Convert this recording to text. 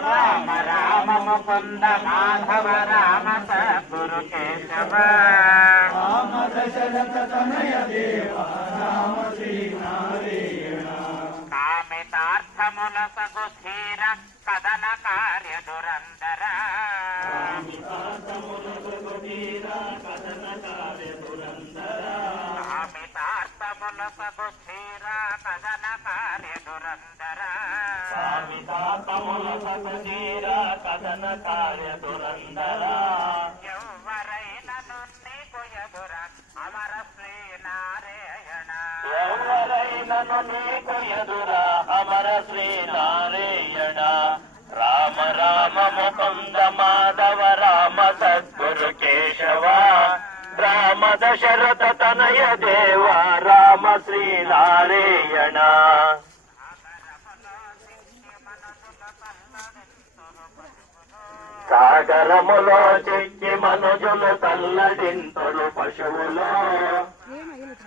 రామ రామ ముకుంద మాధవ రామ సద్గురు కేశవ రామ దశరథ తనయ దేవ రామ శ్రీనారాయణ కామితార్థమున కదన కార్య దురందర కామితార్థమున సగు ధీర స్థిర కదన కార్య దురందర సతీర కథన కార్య దురందర ఎవరైనను నీకు అమర శ్రీ నారాయణ ఎవరైనను అమర శ్రీ నారాయణ రామ రామ ముకుంద దశరథ తనయ దేవ రామ శ్రీ నారాయణ సాగరములో చెక్కి మనుజులు తల్లడింతులు పశువులో.